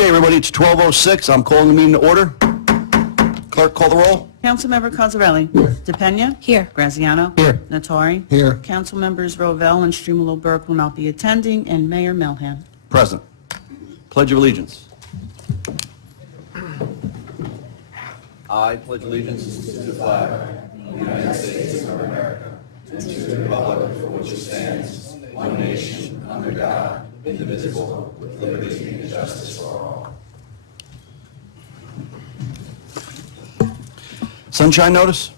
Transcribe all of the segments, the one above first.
Okay, everybody, it's 12:06. I'm calling the meeting to order. Clerk, call the roll. Councilmember Cosarelli? Here. DePena? Here. Graziano? Here. Nattari? Here. Councilmembers Rovell and Strumelob Burke will not be attending, and Mayor Melham. Present. Pledge of Allegiance. I pledge allegiance to the flag of the United States of America and to the republic for which it stands, one nation, under God, indivisible, with liberty and justice for all. Sunshine notice?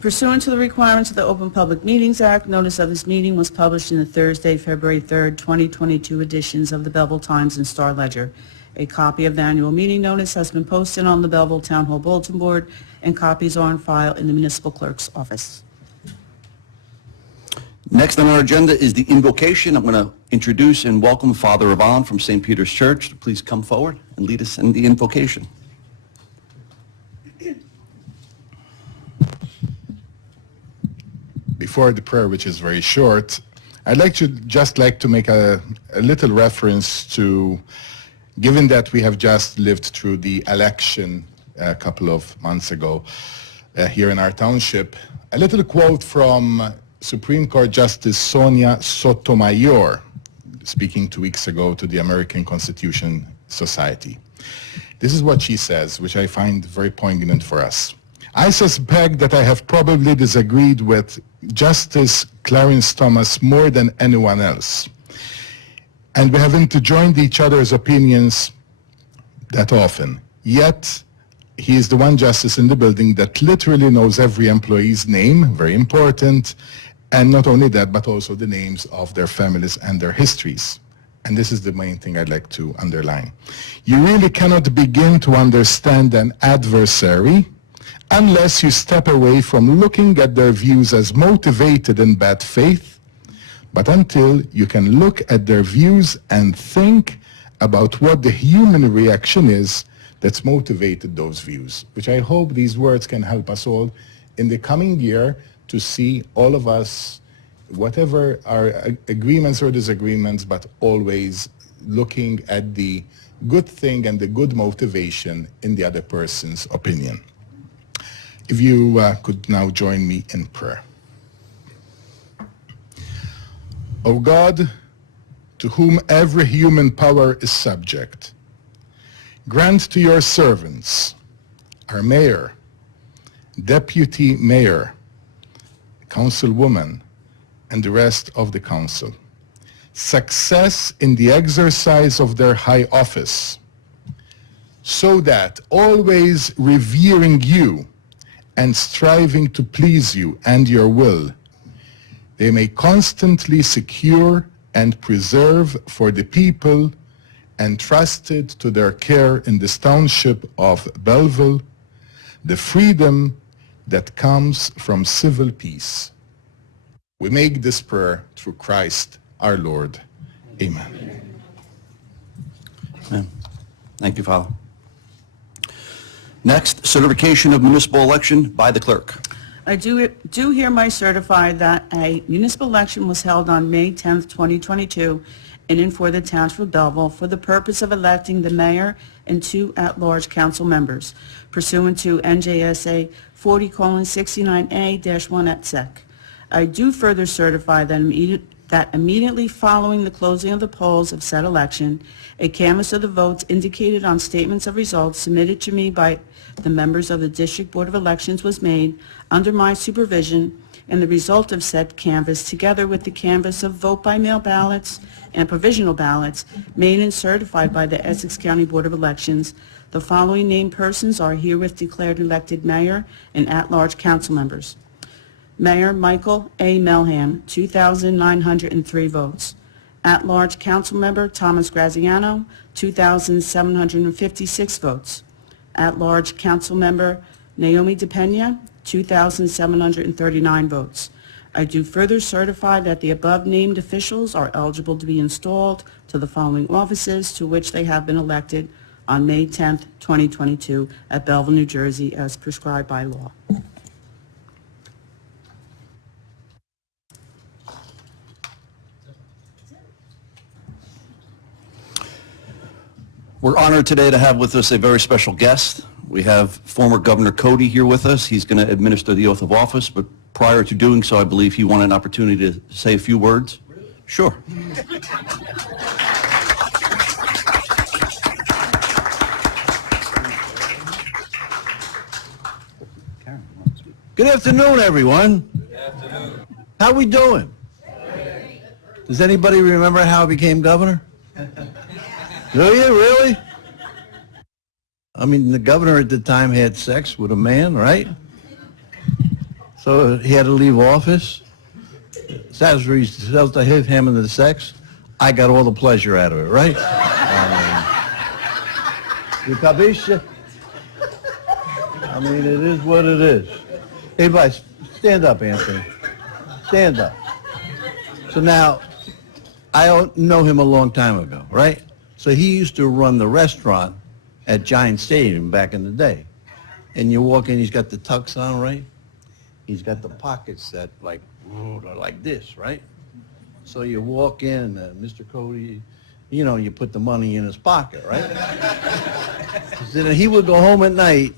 Pursuant to the requirements of the Open Public Meetings Act, notice of this meeting was published in the Thursday, February 3rd, 2022 editions of the Belleville Times and Star Ledger. A copy of the annual meeting notice has been posted on the Belleville Town Hall Bulletin Board, and copies are on file in the municipal clerk's office. Next on our agenda is the invocation. I'm going to introduce and welcome Father Yvonne from St. Peter's Church to please come forward and lead us in the invocation. Before the prayer, which is very short, I'd like to make a little reference to, given that we have just lived through the election a couple of months ago here in our township, a little quote from Supreme Court Justice Sonia Sotomayor, speaking 2 weeks ago to the American Constitution Society. This is what she says, which I find very poignant for us. I suspect that I have probably disagreed with Justice Clarence Thomas more than anyone else. And we haven't joined each other's opinions that often. Yet, he is the one justice in the building that literally knows every employee's name, very important, and not only that, but also the names of their families and their histories. And this is the main thing I'd like to underline. You really cannot begin to understand an adversary unless you step away from looking at their views as motivated in bad faith, but until you can look at their views and think about what the human reaction is that's motivated those views, which I hope these words can help us all in the coming year to see all of us, whatever our agreements or disagreements, but always looking at the good thing and the good motivation in the other person's opinion. If you could now join me in prayer. O God, to whom every human power is subject, grant to your servants, our mayor, deputy mayor, councilwoman, and the rest of the council, success in the exercise of their high office, so that always revering you and striving to please you and your will, they may constantly secure and preserve for the people entrusted to their care in this township of Belleville the freedom that comes from civil peace. We make this prayer through Christ our Lord. Amen. Amen. Thank you, Father. Next, certification of municipal election by the clerk. I do hereby certify that a municipal election was held on May 10th, 2022, in and for the Township of Belleville for the purpose of electing the mayor and 2 at-large council members, pursuant to NJSA 40:69A-1 et sec. I do further certify that immediately following the closing of the polls of said election, a canvass of the votes indicated on statements of results submitted to me by the members of the District Board of Elections was made under my supervision, and the result of said canvass, together with the canvass of vote-by-mail ballots and provisional ballots made and certified by the Essex County Board of Elections, the following named persons are herewith declared elected mayor and at-large council members. Mayor Michael A. Melham, 2,903 votes. At-large council member Thomas Graziano, 2,756 votes. At-large council member Naomi DePena, 2,739 votes. I do further certify that the above-named officials are eligible to be installed to the following offices to which they have been elected on May 10th, 2022 at Belleville, New Jersey, as prescribed by law. We're honored today to have with us a very special guest. We have former Governor Cody here with us. He's going to administer the oath of office, but prior to doing so, I believe he wanted an opportunity to say a few words. Really? Sure. Good afternoon, everyone. Good afternoon. How we doing? Great. Does anybody remember how I became governor? Do you really? I mean, the governor at the time had sex with a man, right? So he had to leave office. Satisfactory to him and the sex. I got all the pleasure out of it, right? You capisce? I mean, it is what it is. Hey, Vice, stand up, Anthony. Stand up. So now, I know him a long time ago, right? So he used to run the restaurant at Giant Stadium back in the day. And you walk in, he's got the tux on, right? He's got the pockets that like this, right? So you walk in, Mr. Cody, you know, you put the money in his pocket, right? So then he would go home at night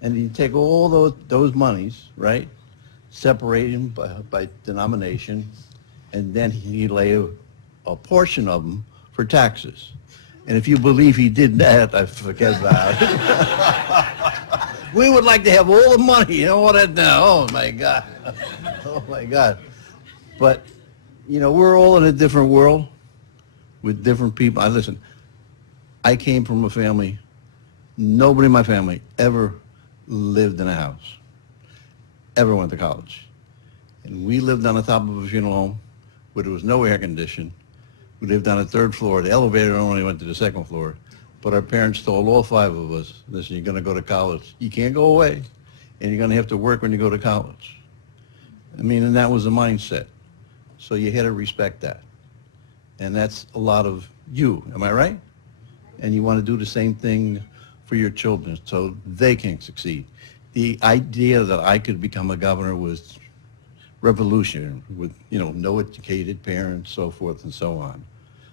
and he'd take all those monies, right? Separate them by denomination, and then he'd lay a portion of them for taxes. And if you believe he did that, I forget about it. We would like to have all the money, you know what I know? Oh my God. Oh my God. But, you know, we're all in a different world with different people. Listen, I came from a family, nobody in my family ever lived in a house, ever went to college. And we lived on the top of a funeral home where there was no air conditioning. We lived on the third floor. The elevator only went to the second floor. But our parents told all 5 of us, listen, you're going to go to college. You can't go away, and you're going to have to work when you go to college. I mean, and that was the mindset. So you had to respect that. And that's a lot of you, am I right? And you want to do the same thing for your children so they can succeed. The idea that I could become a governor was revolutionary with, you know, no educated parents, so forth and so on.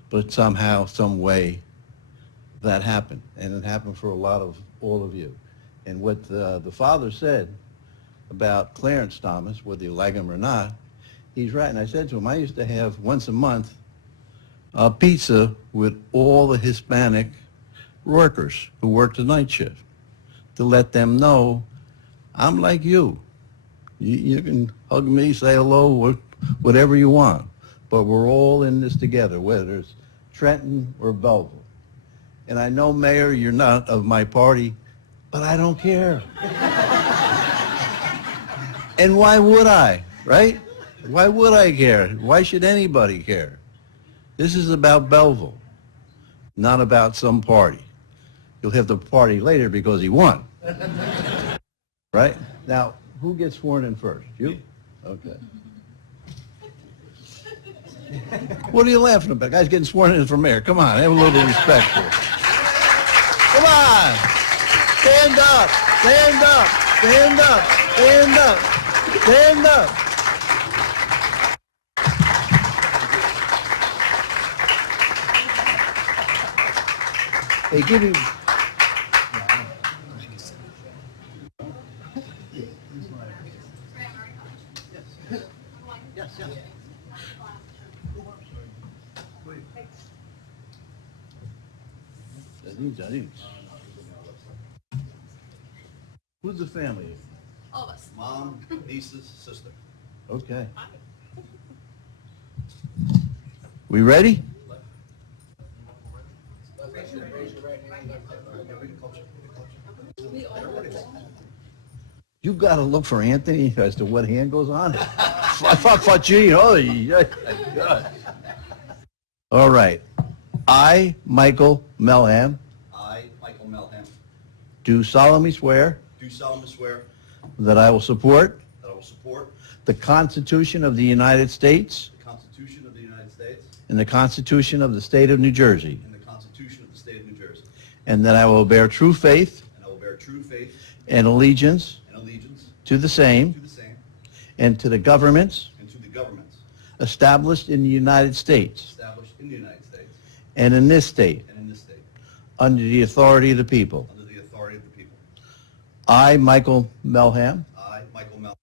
But somehow, some way, that happened. And it happened for all of you. And what the father said about Clarence Thomas, whether you like him or not, he's right. And I said to him, I used to have once a month a pizza with all the Hispanic workers who worked the night shift to let them know I'm like you. You can hug me, say hello, whatever you want. But we're all in this together, whether it's Trenton or Belleville. And I know, Mayor, you're not of my party, but I don't care. And why would I, right? Why would I care? Why should anybody care? This is about Belleville, not about some party. You'll have the party later because he won. Right? Now, who gets sworn in first? You? Okay. What are you laughing about? Guy's getting sworn in for mayor. Come on, have a little respect for him. Come on. Stand up. Stand up. Stand up. Stand up. Stand up. Hey, give him. Yes, yes. Who's the family? All of us. Mom, nieces, sister. Okay. We ready? You got to look for Anthony as to what hand goes on. I thought you, all right. I, Michael Melham, I, Michael Melham, do solemnly swear do solemnly swear that I will support that I will support the Constitution of the United States the Constitution of the United States and the Constitution of the State of New Jersey, and the Constitution of the State of New Jersey, and that I will bear true faith and I will bear true faith and allegiance and allegiance to the same to the same and to the governments and to the governments established in the United States established in the United States and in this state and in this state, under the authority of the people. under the authority of the people. I, Michael Melham, I, Michael Mel,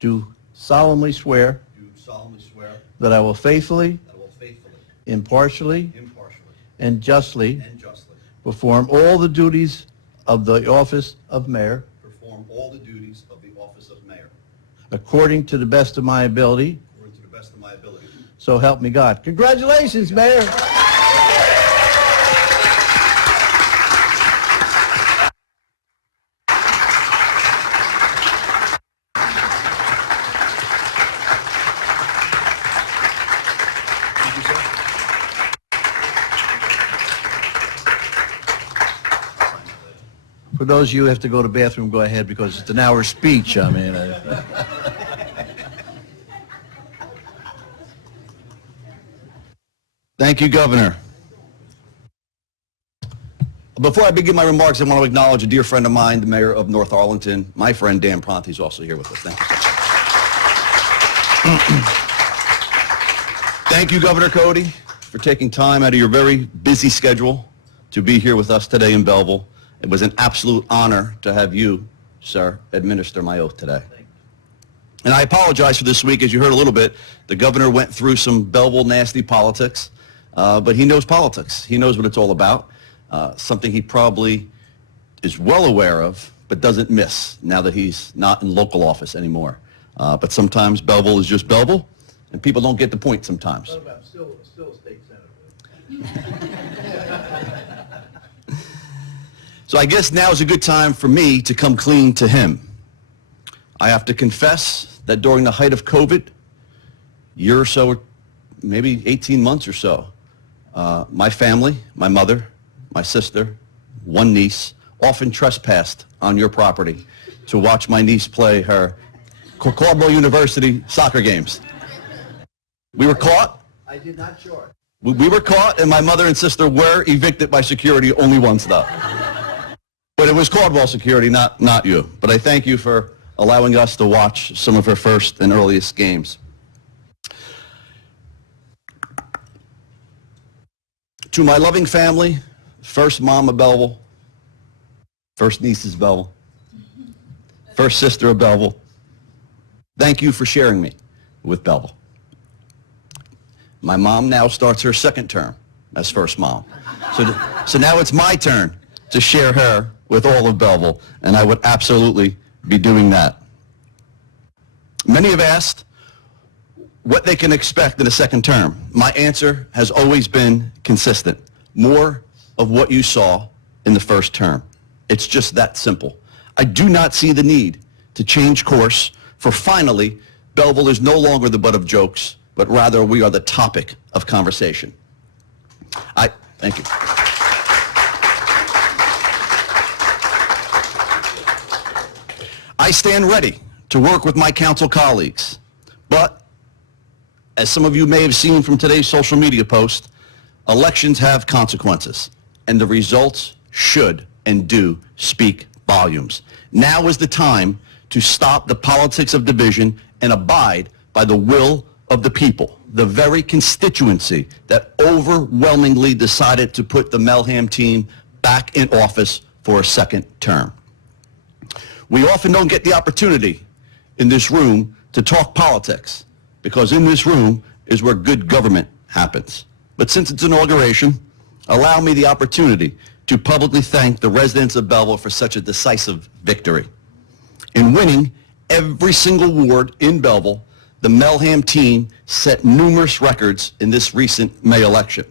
do solemnly swear do solemnly swear that I will faithfully, that I will faithfully, impartially, impartially, and justly and justly perform all the duties of the office of mayor perform all the duties of the office of mayor according to the best of my ability. according to the best of my ability. So help me God. Congratulations, Mayor. Thank you, sir. For those of you who have to go to the bathroom, go ahead because it's an hour speech. I mean, Thank you, Governor. Before I begin my remarks, I want to acknowledge a dear friend of mine, the mayor of North Arlington, my friend Dan Pront. He's also here with us. Thank you. Thank you, Governor Cody, for taking time out of your very busy schedule to be here with us today in Belleville. It was an absolute honor to have you, sir, administer my oath today. And I apologize for this week. As you heard a little bit, the governor went through some Belleville nasty politics, but he knows politics. He knows what it's all about, something he probably is well aware of, but doesn't miss now that he's not in local office anymore. But sometimes Belleville is just Belleville, and people don't get the point sometimes. What about still a state senator? So I guess now is a good time for me to come clean to him. I have to confess that during the height of COVID, year or so, maybe 18 months or so, my family, my mother, my sister, one niece, often trespassed on your property to watch my niece play her Caldwell University soccer games. We were caught. I did not short. We were caught, and my mother and sister were evicted by security only once, though. But it was Caldwell security, not you. But I thank you for allowing us to watch some of her first and earliest games. To my loving family, first mom of Belleville, first niece of Belleville, first sister of Belleville, thank you for sharing me with Belleville. My mom now starts her second term as first mom. So now it's my turn to share her with all of Belleville, and I would absolutely be doing that. Many have asked what they can expect in a second term. My answer has always been consistent. More of what you saw in the first term. It's just that simple. I do not see the need to change course, for finally, Belleville is no longer the butt of jokes, but rather we are the topic of conversation. Thank you. I stand ready to work with my council colleagues, but as some of you may have seen from today's social media post, elections have consequences, and the results should and do speak volumes. Now is the time to stop the politics of division and abide by the will of the people, the very constituency that overwhelmingly decided to put the Melham team back in office for a second term. We often don't get the opportunity in this room to talk politics, because in this room is where good government happens. But since it's inauguration, allow me the opportunity to publicly thank the residents of Belleville for such a decisive victory. In winning every single ward in Belleville, the Melham team set numerous records in this recent May election.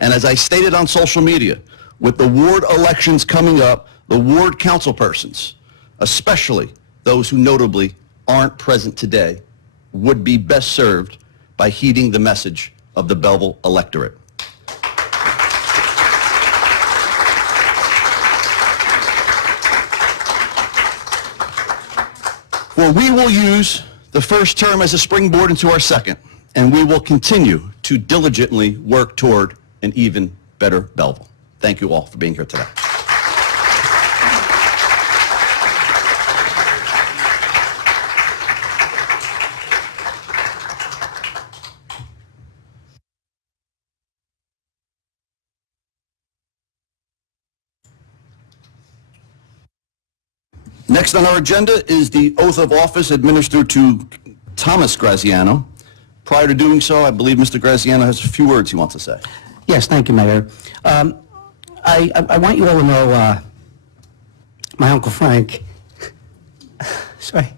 And as I stated on social media, with the ward elections coming up, the ward councilpersons, especially those who notably aren't present today, would be best served by heeding the message of the Belleville electorate. For we will use the first term as a springboard into our second, and we will continue to diligently work toward an even better Belleville. Thank you all for being here today. Next on our agenda is the oath of office administered to Thomas Graziano. Prior to doing so, I believe Mr. Graziano has a few words he wants to say. Yes, thank you, Mayor. I want you all to know my Uncle Frank, sorry,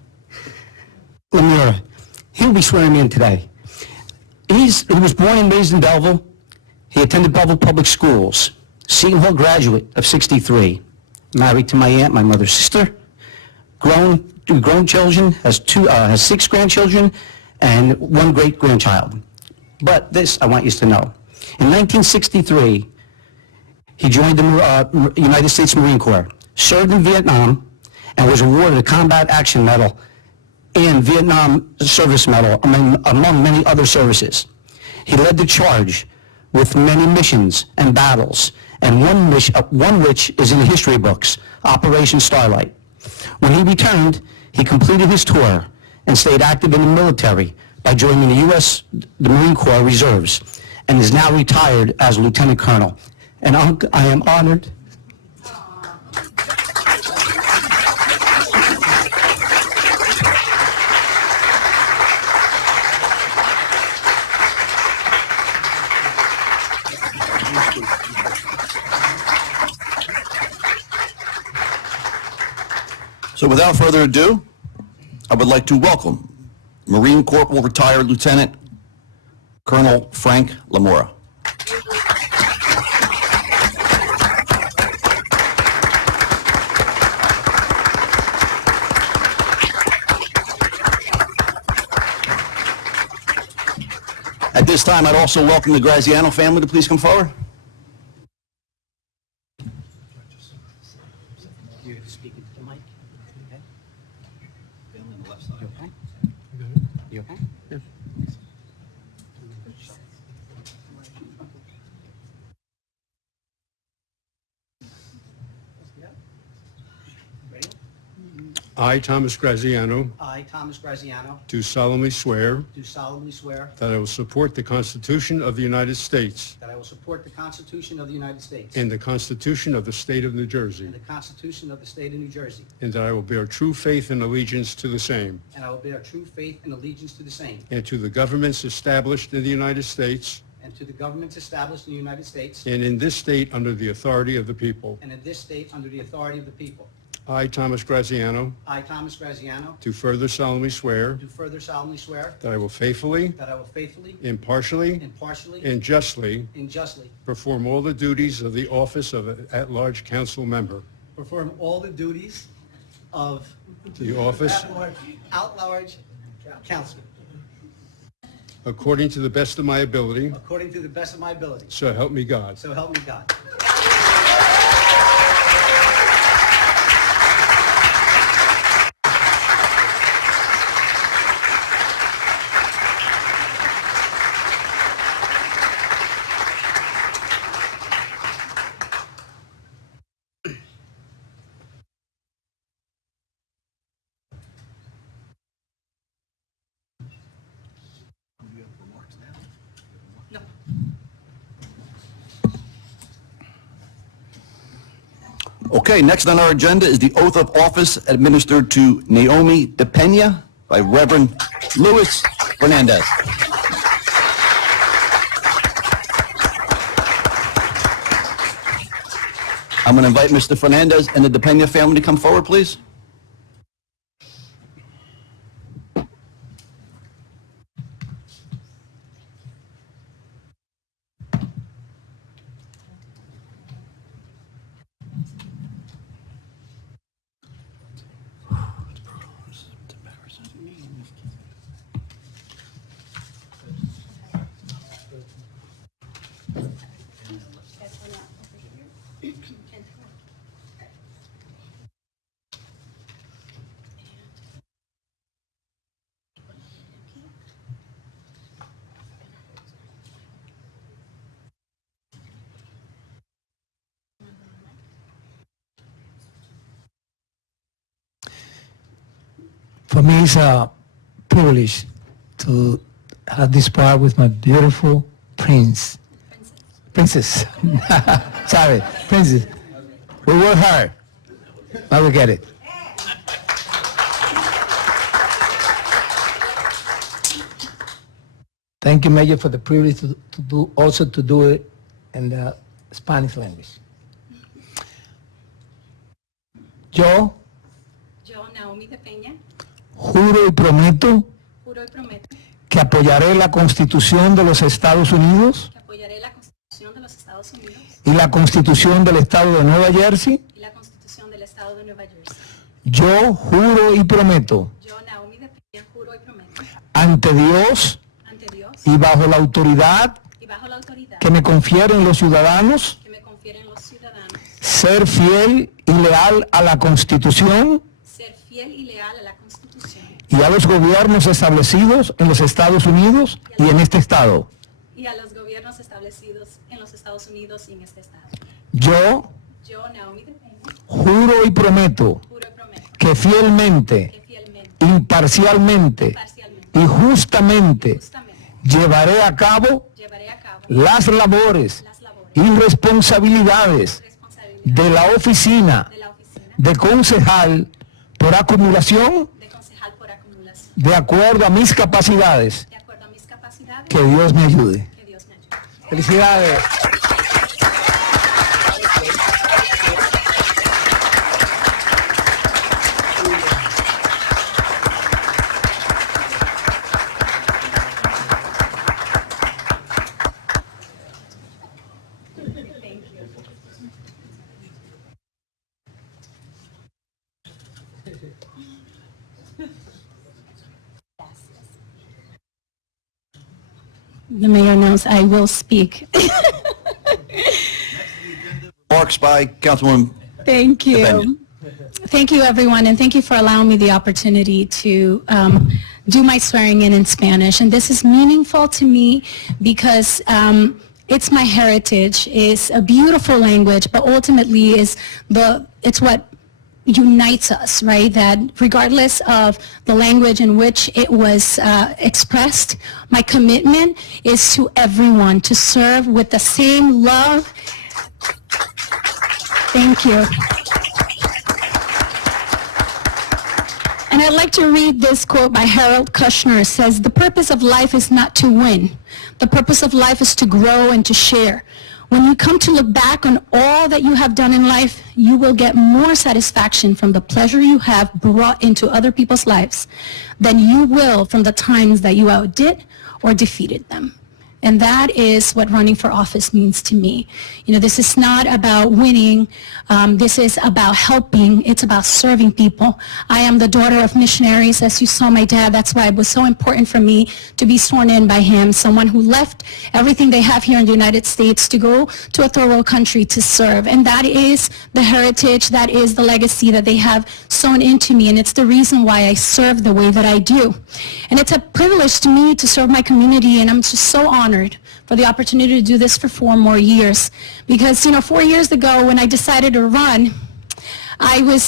Lemura, he'll be swearing me in today. He was born and raised in Belleville. He attended Belleville Public Schools, Seton Hall graduate of '63, married to my aunt, my mother's sister, grown children, has 6 grandchildren, and 1 great-grandchild. But this I want you to know. In 1963, he joined the United States Marine Corps, served in Vietnam, and was awarded a Combat Action Medal and Vietnam Service Medal, among many other services. He led the charge with many missions and battles, and one which is in the history books, Operation Starlight. When he returned, he completed his tour and stayed active in the military by joining the Marine Corps Reserves, and is now retired as a Lieutenant Colonel. And I am honored. So without further ado, I would like to welcome Marine Corporal Retired Lieutenant Colonel Frank Lemura. At this time, I'd also welcome the Graziano family to please come forward. You're speaking to the mic, okay? You okay? You okay? I, Thomas Graziano, I, Thomas Graziano, do solemnly swear do solemnly swear that I will support the Constitution of the United States that I will support the Constitution of the United States and the Constitution of the State of New and Jersey, the Constitution of the State of New Jersey, and that I will bear true faith and allegiance to the same, and I will bear true faith and allegiance to the same, and to the governments established in the United States and to the governments established in the United States and in this state under the authority of the people. and in this state under the authority of the people. I, Thomas Graziano, I, Thomas Graziano, do further solemnly swear do further solemnly swear that I will faithfully, that I will faithfully, impartially, impartially, and justly and justly perform all the duties of the office of an at-large council member, perform all the duties of the office at-large council according to the best of my ability, according to the best of my ability. so help me God. So help me God. Okay, next on our agenda is the oath of office administered to Naomi DePena by Reverend Luis Fernandez. I'm going to invite Mr. Fernandez and the DePena family to come forward, please. For me, it's a privilege to have this part with my beautiful princess. Sorry, princess. We work hard, but we get it. Thank you, Mayor, for the privilege to do it in the Spanish language. Yo Yo, Naomi de Peña, juro y prometo juro y prometo que apoyaré la Constitución de los Estados Unidos que apoyaré la Constitución de los Estados Unidos y la Constitución del Estado de Nueva Jersey. y la Constitución del Estado de Nueva Jersey. Yo juro y prometo Yo, Naomi de Peña, juro y prometo ante Dios ante Dios y bajo la autoridad y bajo la autoridad que me confieren los ciudadanos que me confieren los ciudadanos, ser fiel y leal a la Constitución ser fiel y leal a la Constitución y a los gobiernos establecidos en los Estados Unidos y en este estado. y a los gobiernos establecidos en los Estados Unidos y en este estado. Yo Yo, Naomi de Peña, juro y prometo juro y prometo que fielmente, que fielmente, imparcialmente imparcialmente y justamente justamente llevaré a cabo llevaré a cabo las labores las labores y responsabilidades responsabilidades de la oficina de la oficina de concejal por acumulación de concejal por acumulación, de acuerdo a mis capacidades. de acuerdo a mis capacidades. Que Dios me ayude. Que Dios me ayude. Felicidades. The mayor knows I will speak. Remarks by Councilwoman. Thank you. Defendant. Thank you, everyone, and thank you for allowing me the opportunity to do my swearing in Spanish. And this is meaningful to me because it's my heritage. It's a beautiful language, but ultimately it's what unites us, right? That regardless of the language in which it was expressed, my commitment is to everyone to serve with the same love. Thank you. And I'd like to read this quote by Harold Kushner. It says, "The purpose of life is not to win. The purpose of life is to grow and to share. When you come to look back on all that you have done in life, you will get more satisfaction from the pleasure you have brought into other people's lives than you will from the times that you outdid or defeated them." And that is what running for office means to me. You know, this is not about winning. This is about helping. It's about serving people. I am the daughter of missionaries, as you saw my dad. That's why it was so important for me to be sworn in by him, someone who left everything they have here in the United States to go to a third world country to serve. And that is the heritage, that is the legacy that they have sown into me. And it's the reason why I serve the way that I do. And it's a privilege to me to serve my community, and I'm just so honored for the opportunity to do this for 4 more years. Because, 4 years ago when I decided to run, I was,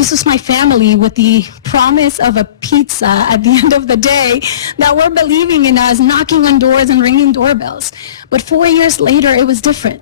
this was my family with the promise of a pizza at the end of the day that were believing in us, knocking on doors and ringing doorbells. But 4 years later, it was different.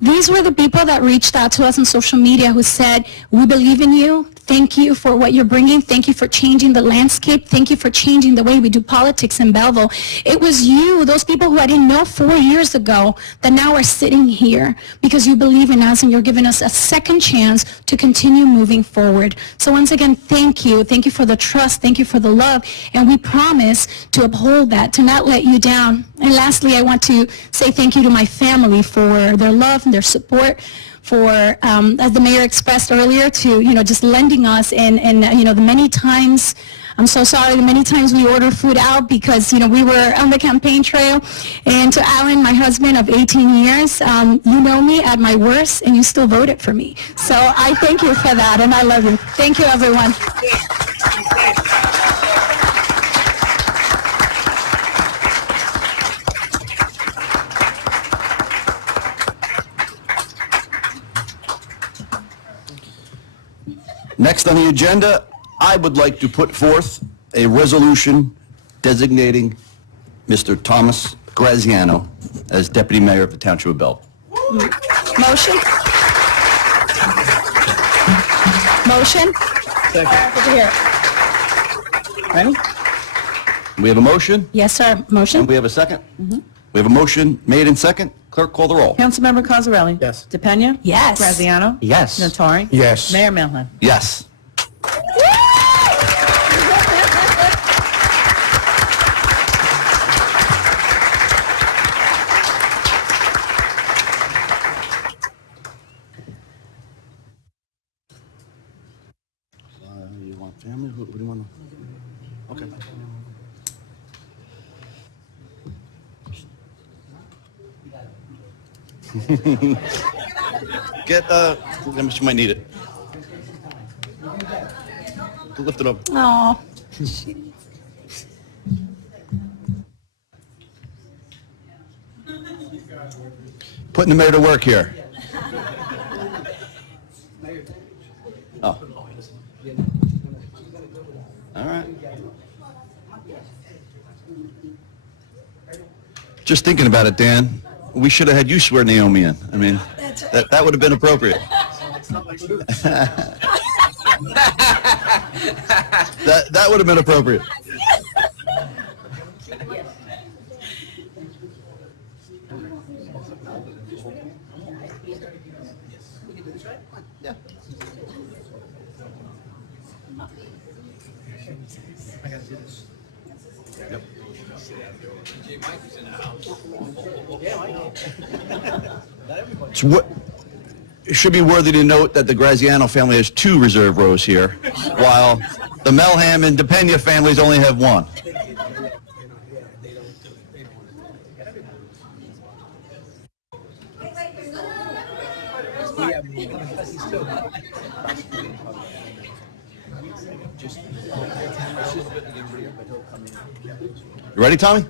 These were the people that reached out to us on social media who said, "We believe in you. Thank you for what you're bringing. Thank you for changing the landscape. Thank you for changing the way we do politics in Belleville." It was you, those people who I didn't know 4 years ago, that now are sitting here because you believe in us and you're giving us a second chance to continue moving forward. So once again, thank you. Thank you for the trust. Thank you for the love. And we promise to uphold that, to not let you down. And lastly, I want to say thank you to my family for their love and their support, for, as the mayor expressed earlier, to, just lending us and the many times, I'm so sorry, the many times we ordered food out because, we were on the campaign trail. And to Alan, my husband of 18 years, you know me at my worst and you still voted for me. So I thank you for that and I love you. Thank you, everyone. Next on the agenda, I would like to put forth a resolution designating Mr. Thomas Graziano as Deputy Mayor of the Township of Belleville. Motion? Motion? Second. Over here. Ready? We have a motion, Yes, sir. and Motion? we have a second. We have a motion made and second. Clerk, call the roll. Councilmember Cosarelli? Yes. DePena? Yes. Graziano? Yes. Nattari? Yes. Mayor Melham? Yes. You want family? Who do you want? Okay. How much you might need it. Lift it up. Oh. Putting the mayor to work here. Oh. All right. Just thinking about it, Dan, we should have had you swear Naomi in. I mean, that would have been appropriate. That would have been appropriate. It should be worthy to note that the Graziano family has 2 reserve rows here, while the Melham and DePena families only have 1. You ready, Tommy?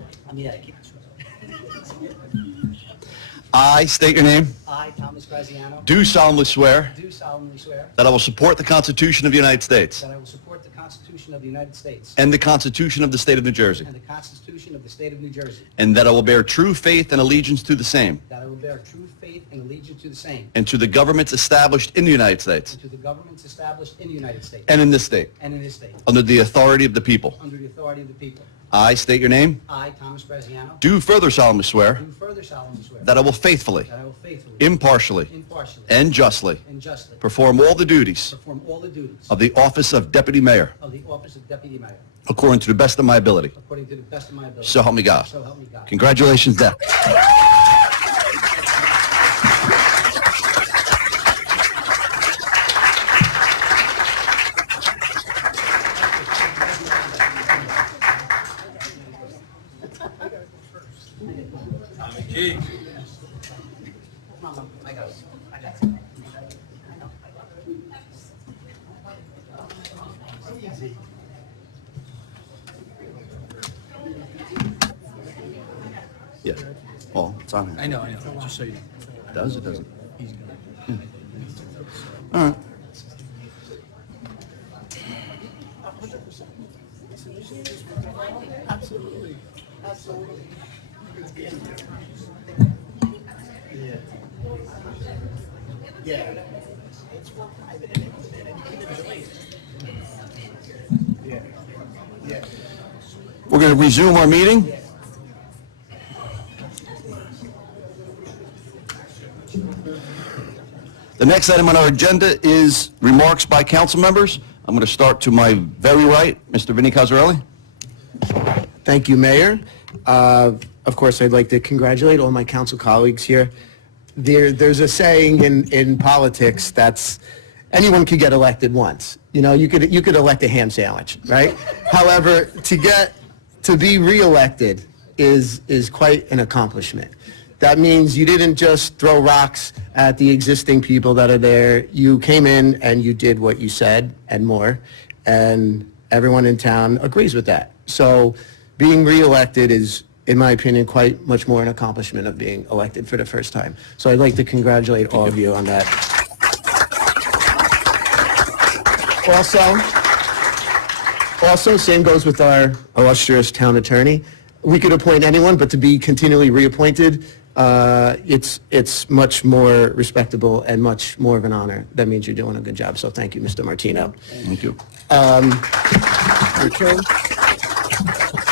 I state your name. I, Thomas Graziano, Do solemnly swear do solemnly swear that I will support the Constitution of the United States that I will support the Constitution of the United States and the Constitution of the State of New Jersey, and the Constitution of the State of New Jersey, and that I will bear true faith and allegiance to the same that I will bear true faith and allegiance to the same, and to the governments established in the United States and to the governments established in the United States and in this state, and in this state, under the authority of the people. under the authority of the people. I state your name. I, Thomas Graziano, Do further solemnly swear do further solemnly swear that I will faithfully, that I will faithfully, impartially, impartially, and justly and justly perform all the duties perform all the duties of the office of Deputy Mayor of the office of Deputy Mayor according to the best of my ability. according to the best of my ability. So help me God. So help me God. Congratulations, Deb. Yeah. Well, it's on here. I know, just so you know. Does it, doesn't? Yeah. All right. We're going to resume our meeting. The next item on our agenda is remarks by council members. I'm going to start to my very right, Mr. Vinnie Cosarelli. Thank you, Mayor. Of course, I'd like to congratulate all my council colleagues here. There's a saying in politics that's anyone could get elected once. You know, you could elect a ham sandwich, right? However, to be reelected is quite an accomplishment. That means you didn't just throw rocks at the existing people that are there. You came in and you did what you said and more, and everyone in town agrees with that. So being reelected is, in my opinion, quite much more an accomplishment of being elected for the first time. So I'd like to congratulate all of you on that. Also, same goes with our illustrious town attorney. We could appoint anyone, but to be continually reappointed, it's much more respectable and much more of an honor. That means you're doing a good job. So thank you, Mr. Martino. Thank you.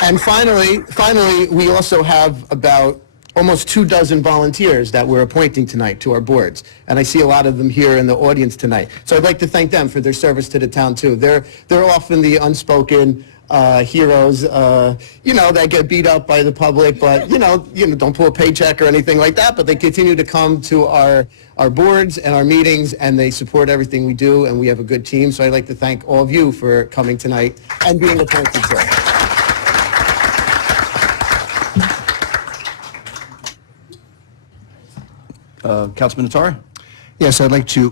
And finally, we also have about almost 24 volunteers that we're appointing tonight to our boards. And I see a lot of them here in the audience tonight. So I'd like to thank them for their service to the town, too. They're often the unspoken heroes, that get beat up by the public, but, don't pull a paycheck or anything like that, but they continue to come to our boards and our meetings, and they support everything we do, and we have a good team. So I'd like to thank all of you for coming tonight and being appointed to. Councilman Natari? Yes, I'd like to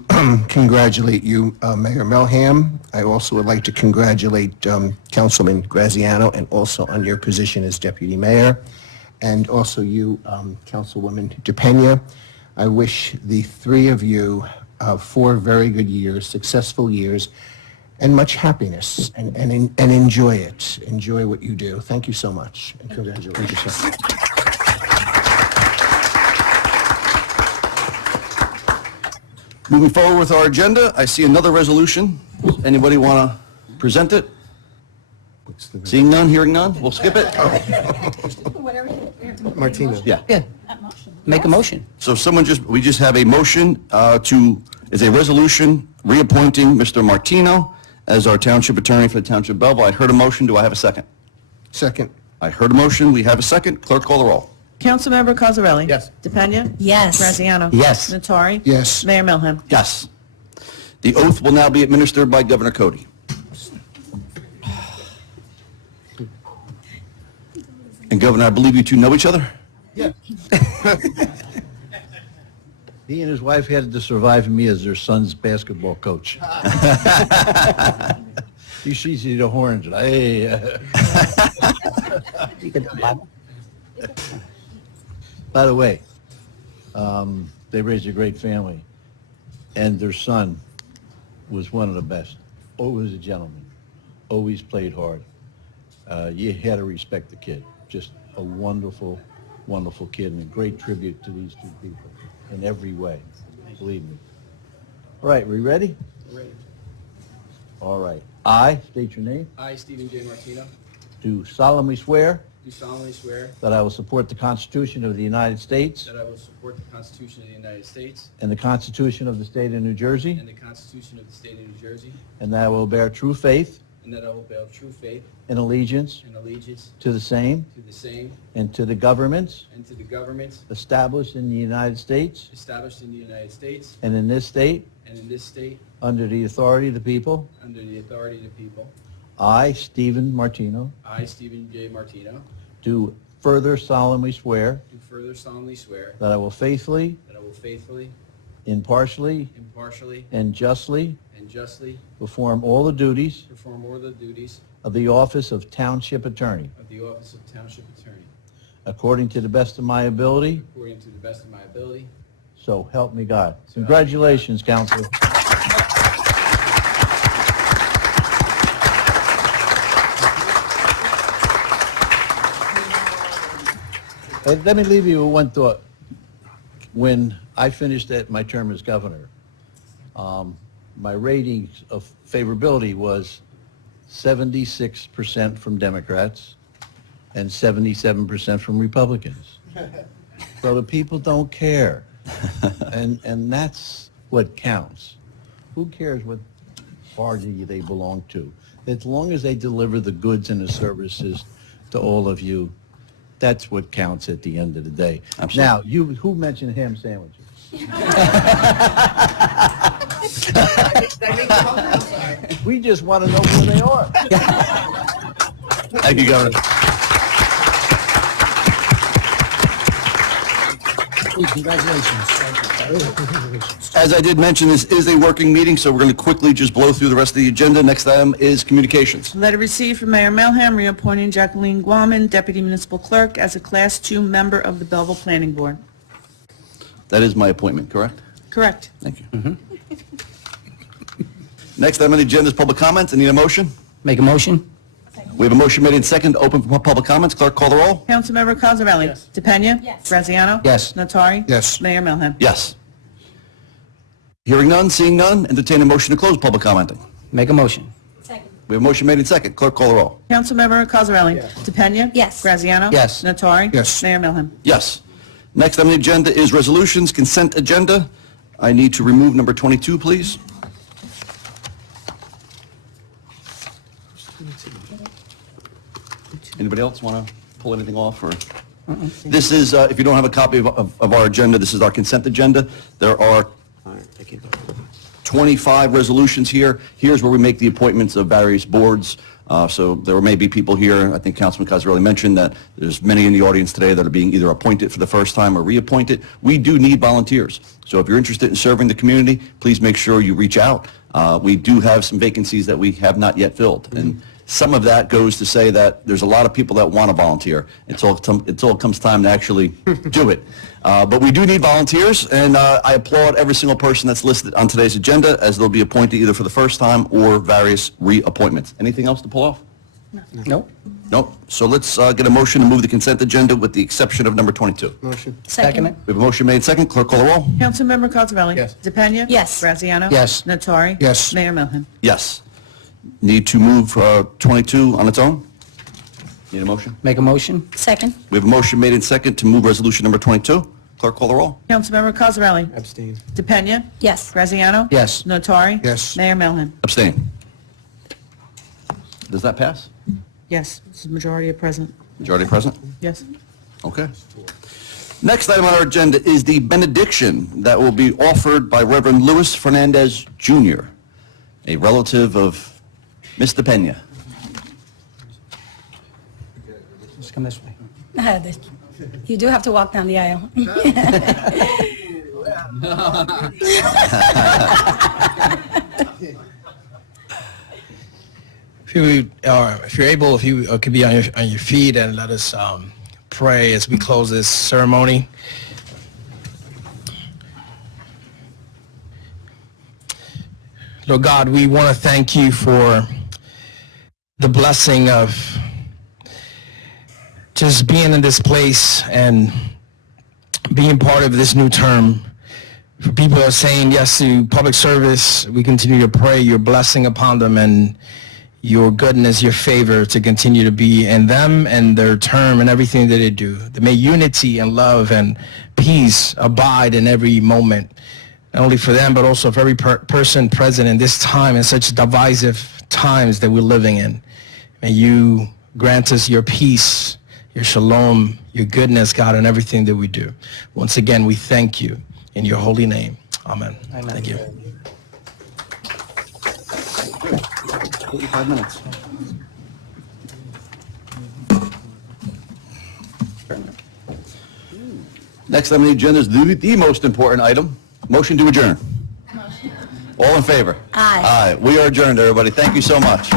congratulate you, Mayor Melham. I also would like to congratulate Councilman Graziano, and also on your position as Deputy Mayor, and also you, Councilwoman DePena. I wish the three of you 4 very good years, successful years, and much happiness, and enjoy it. Enjoy what you do. Thank you so much, and congratulations. Thank you, sir. Moving forward with our agenda, I see another resolution. Anybody want to present it? Seeing none, hearing none, we'll skip it. Martina. Yeah. Yeah. Make a motion. So we just have a motion is a resolution reappointing Mr. Martino as our township attorney for the Township of Belleville. I heard a motion. Do I have a second? Second. I heard a motion. We have a second. Clerk, call the roll. Councilmember Cosarelli? Yes. DePena? Yes. Graziano? Yes. Natari? Yes. Mayor Melham? Yes. The oath will now be administered by Governor Cody. And Governor, I believe you two know each other? He and his wife had to survive me as their son's basketball coach. He sees the horns. Hey. You can do the Bible. By the way, they raised a great family, and their son was one of the best. Always a gentleman. Always played hard. You had to respect the kid. Just a wonderful, wonderful kid, and a great tribute to these two people in every way. Believe me. All right, we ready? Ready. All right. I state your name. I, Stephen J. Martino, Do solemnly swear do solemnly swear that I will support the Constitution of the United States that I will support the Constitution of the United States and the Constitution of the State of New Jersey, and the Constitution of the State of New Jersey, and that I will bear true faith and that I will bear true faith and allegiance and allegiance to the same to the same and to the governments and to the governments established in the United States established in the United States and in this state and in this state under the authority of the people. under the authority of the people. I, Stephen Martino, I, Stephen J. Martino, do further solemnly swear do further solemnly swear that I will faithfully, that I will faithfully, impartially, impartially, and justly and justly perform all the duties perform all the duties of the office of Township Attorney of the office of Township Attorney according to the best of my ability, according to the best of my ability. so help me God. Congratulations, Counselor. Let me leave you with one thought. When I finished my term as governor, my ratings of favorability was 76% from Democrats and 77% from Republicans. So the people don't care. And that's what counts. Who cares what party they belong to? As long as they deliver the goods and the services to all of you, that's what counts at the end of the day. Absolutely. Now, who mentioned ham sandwiches? We just want to know where they are. Thank you, Governor. As I did mention, this is a working meeting, so we're going to quickly just blow through the rest of the agenda. Next item is communications. Letter received from Mayor Melham reappointing Jacqueline Guaman, Deputy Municipal Clerk, as a Class 2 member of the Belleville Planning Board. That is my appointment, correct? Correct. Thank you. Next item on the agenda is public comments. I need a motion. Make a motion? We have a motion made in second to open for public comments. Clerk, call the roll. Councilmember Cosarelli? Yes. DePena? Yes. Graziano? Yes. Natari? Yes. Mayor Melham? Yes. Hearing none, seeing none, entertain a motion to close public commenting. Make a motion? Second. We have a motion made in second. Clerk call the roll. Councilmember Cosarelli? DePena? Yes. Graziano? Yes. Nattari? Yes. Mayor Melham? Yes. Next on the agenda is resolutions, consent agenda. I need to remove number 22, please. Anybody else want to pull anything off, or? This is, if you don't have a copy of our agenda, this is our consent agenda. There are 25 resolutions here. Here's where we make the appointments of various boards. So there may be people here, I think Councilman Cosarelli mentioned that there's many in the audience today that are being either appointed for the first time or reappointed. We do need volunteers. So if you're interested in serving the community, please make sure you reach out. We do have some vacancies that we have not yet filled. And some of that goes to say that there's a lot of people that want to volunteer until it comes time to actually do it. But we do need volunteers, and I applaud every single person that's listed on today's agenda, as they'll be appointed either for the first time or various reappointments. Anything else to pull off? Nope. Nope. So let's get a motion to move the consent agenda with the exception of number 22. Motion. Second it. We have a motion made second. Clerk call the roll. Councilmember Cosarelli? Yes. DePena? Yes. Graziano? Yes. Nattari? Yes. Mayor Melham? Yes. Need to move 22 on its own? Need a motion? Make a motion? Second. We have a motion made in second to move resolution number 22. Clerk call the roll. Councilmember Cosarelli? Abstain. DePena? Yes. Graziano? Yes. Nattari? Yes. Mayor Melham? Abstain. Does that pass? Yes, it's a majority of present. Majority present? Yes. Okay. Next item on our agenda is the benediction that will be offered by Reverend Louis Fernandez Jr., a relative of Ms. DePena. Just come this way. You do have to walk down the aisle. If you're able, if you could be on your feet and let us pray as we close this ceremony. Lord God, we want to thank you for the blessing of just being in this place and being part of this new term. For people who are saying yes to public service, we continue to pray your blessing upon them and your goodness, your favor to continue to be in them and their term and everything that they do. That may unity and love and peace abide in every moment, not only for them, but also for every person present in this time, in such divisive times that we're living in. May you grant us your peace, your shalom, your goodness, God, in everything that we do. Once again, we thank you in your holy name. Amen. Amen. Thank you. 45 minutes. Next on the agenda is the most important item, motion to adjourn. All in favor? Aye. Aye. We are adjourned, everybody. Thank you so much.